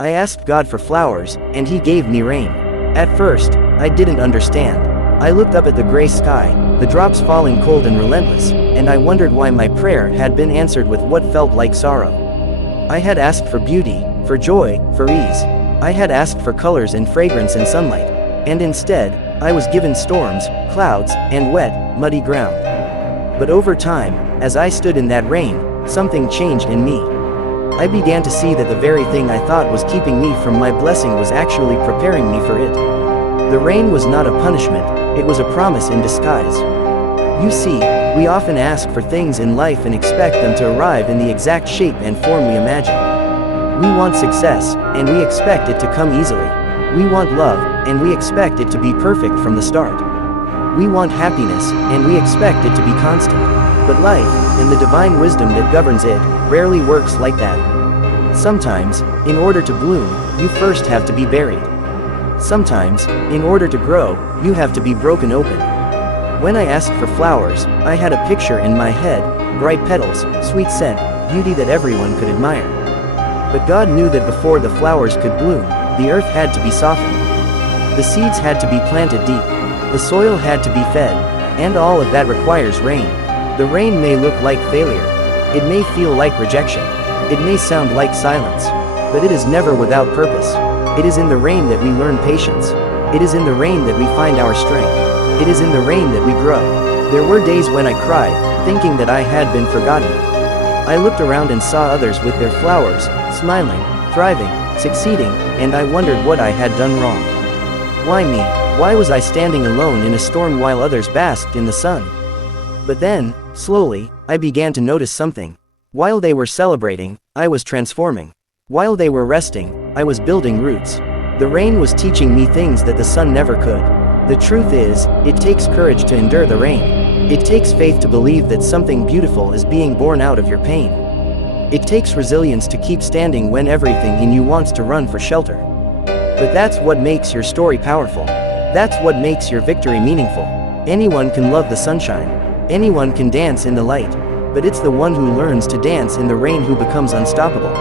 I asked God for flowers, and He gave me rain. At first, I didn't understand. I looked up at the gray sky, the drops falling cold and relentless, and I wondered why my prayer had been answered with what felt like sorrow. I had asked for beauty, for joy, for ease. I had asked for colors and fragrance and sunlight. And instead, I was given storms, clouds, and wet, muddy ground. But over time, as I stood in that rain, something changed in me. I began to see that the very thing I thought was keeping me from my blessing was actually preparing me for it. The rain was not a punishment, it was a promise in disguise. You see, we often ask for things in life and expect them to arrive in the exact shape and form we imagine. We want success, and we expect it to come easily. We want love, and we expect it to be perfect from the start. We want happiness, and we expect it to be constant. But life, and the divine wisdom that governs it, rarely works like that. Sometimes, in order to bloom, you first have to be buried. Sometimes, in order to grow, you have to be broken open. When I asked for flowers, I had a picture in my head, bright petals, sweet scent, beauty that everyone could admire. But God knew that before the flowers could bloom, the earth had to be softened. The seeds had to be planted deep. The soil had to be fed. And all of that requires rain. The rain may look like failure. It may feel like rejection. It may sound like silence. But it is never without purpose. It is in the rain that we learn patience. It is in the rain that we find our strength. It is in the rain that we grow. There were days when I cried, thinking that I had been forgotten. I looked around and saw others with their flowers, smiling, thriving, succeeding, and I wondered what I had done wrong. Why me? Why was I standing alone in a storm while others basked in the sun? But then, slowly, I began to notice something. While they were celebrating, I was transforming. While they were resting, I was building roots. The rain was teaching me things that the sun never could. The truth is, it takes courage to endure the rain. It takes faith to believe that something beautiful is being born out of your pain. It takes resilience to keep standing when everything in you wants to run for shelter. But that's what makes your story powerful. That's what makes your victory meaningful. Anyone can love the sunshine. Anyone can dance in the light. But it's the one who learns to dance in the rain who becomes unstoppable.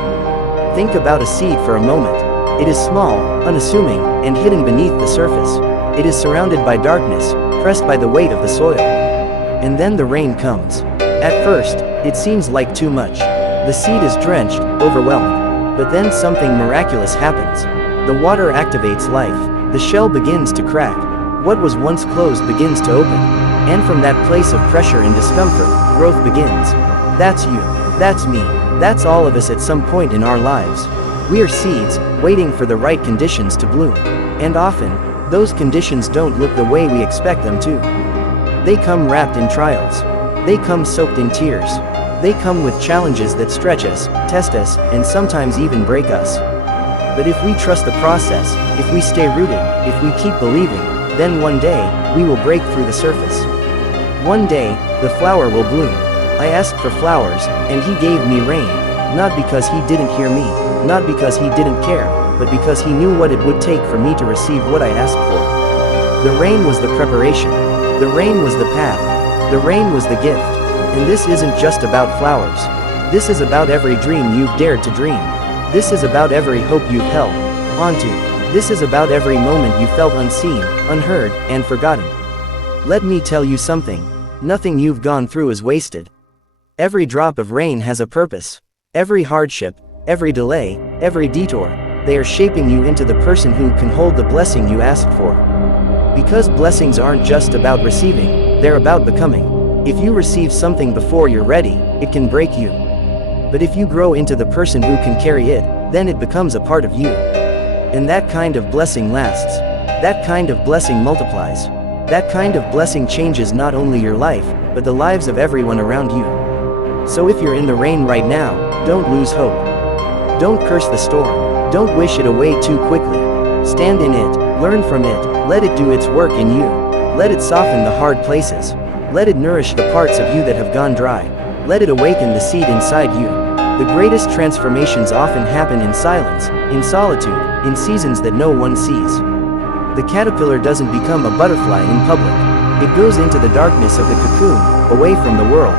Think about a seed for a moment. It is small, unassuming, and hidden beneath the surface. It is surrounded by darkness, pressed by the weight of the soil. And then the rain comes. At first, it seems like too much. The seed is drenched, overwhelmed. But then something miraculous happens. The water activates life. The shell begins to crack. What was once closed begins to open. And from that place of pressure and discomfort, growth begins. That's you. That's me. That's all of us at some point in our lives. We are seeds, waiting for the right conditions to bloom. And often, those conditions don't look the way we expect them to. They come wrapped in trials. They come soaked in tears. They come with challenges that stretch us, test us, and sometimes even break us. But if we trust the process, if we stay rooted, if we keep believing, then one day, we will break through the surface. One day, the flower will bloom. I asked for flowers, and He gave me rain, not because He didn't hear me, not because He didn't care, but because He knew what it would take for me to receive what I asked for. The rain was the preparation. The rain was the path. The rain was the gift. And this isn't just about flowers. This is about every dream you've dared to dream. This is about every hope you've held onto. This is about every moment you felt unseen, unheard, and forgotten. Let me tell you something. Nothing you've gone through is wasted. Every drop of rain has a purpose. Every hardship, every delay, every detour, they are shaping you into the person who can hold the blessing you asked for. Because blessings aren't just about receiving, they're about becoming. If you receive something before you're ready, it can break you. But if you grow into the person who can carry it, then it becomes a part of you. And that kind of blessing lasts. That kind of blessing multiplies. That kind of blessing changes not only your life, but the lives of everyone around you. So if you're in the rain right now, don't lose hope. Don't curse the storm. Don't wish it away too quickly. Stand in it, learn from it, let it do its work in you. Let it soften the hard places. Let it nourish the parts of you that have gone dry. Let it awaken the seed inside you. The greatest transformations often happen in silence, in solitude, in seasons that no one sees. The caterpillar doesn't become a butterfly in public. It goes into the darkness of the cocoon, away from the world.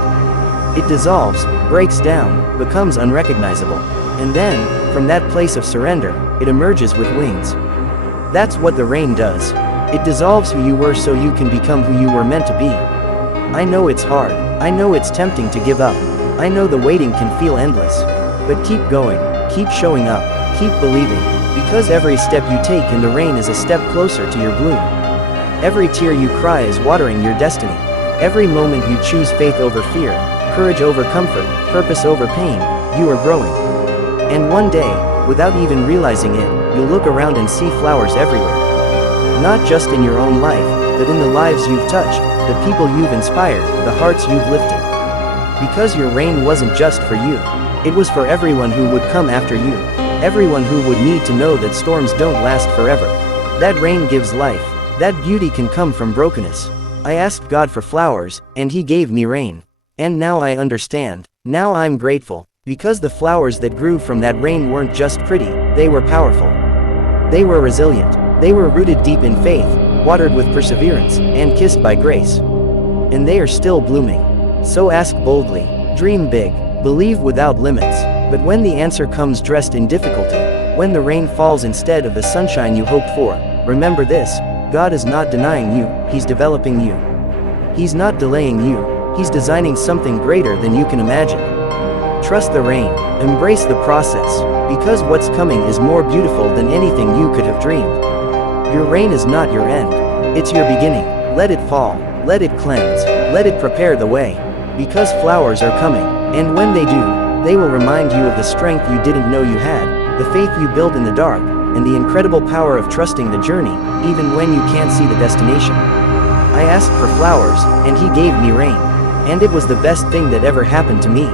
It dissolves, breaks down, becomes unrecognizable. And then, From that place of surrender, it emerges with wings. That's what the rain does. It dissolves who you were so you can become who you were meant to be. I know it's hard. I know it's tempting to give up. I know the waiting can feel endless. But keep going. Keep showing up. Keep believing. Because every step you take in the rain is a step closer to your bloom. Every tear you cry is watering your destiny. Every moment you choose faith over fear, courage over comfort, purpose over pain, you are growing. And one day, without even realizing it, you'll look around and see flowers everywhere. Not just in your own life, but in the lives you've touched, the people you've inspired, the hearts you've lifted. Because your rain wasn't just for you. It was for everyone who would come after you. Everyone who would need to know that storms don't last forever. That rain gives life. That beauty can come from brokenness. I asked God for flowers, and He gave me rain. And now I understand. Now I'm grateful. Because the flowers that grew from that rain weren't just pretty, they were powerful. They were resilient. They were rooted deep in faith, watered with perseverance, and kissed by grace. And they are still blooming. So ask boldly, dream big, believe without limits. But when the answer comes dressed in difficulty, when the rain falls instead of the sunshine you hoped for, remember this: God is not denying you, He's developing you. He's not delaying you, He's designing something greater than you can imagine. Trust the rain, embrace the process, because what's coming is more beautiful than anything you could have dreamed. Your rain is not your end, it's your beginning. Let it fall, let it cleanse, let it prepare the way. Because flowers are coming, and when they do, they will remind you of the strength you didn't know you had, the faith you built in the dark, and the incredible power of trusting the journey, even when you can't see the destination. I asked for flowers, and He gave me rain. And it was the best thing that ever happened to me.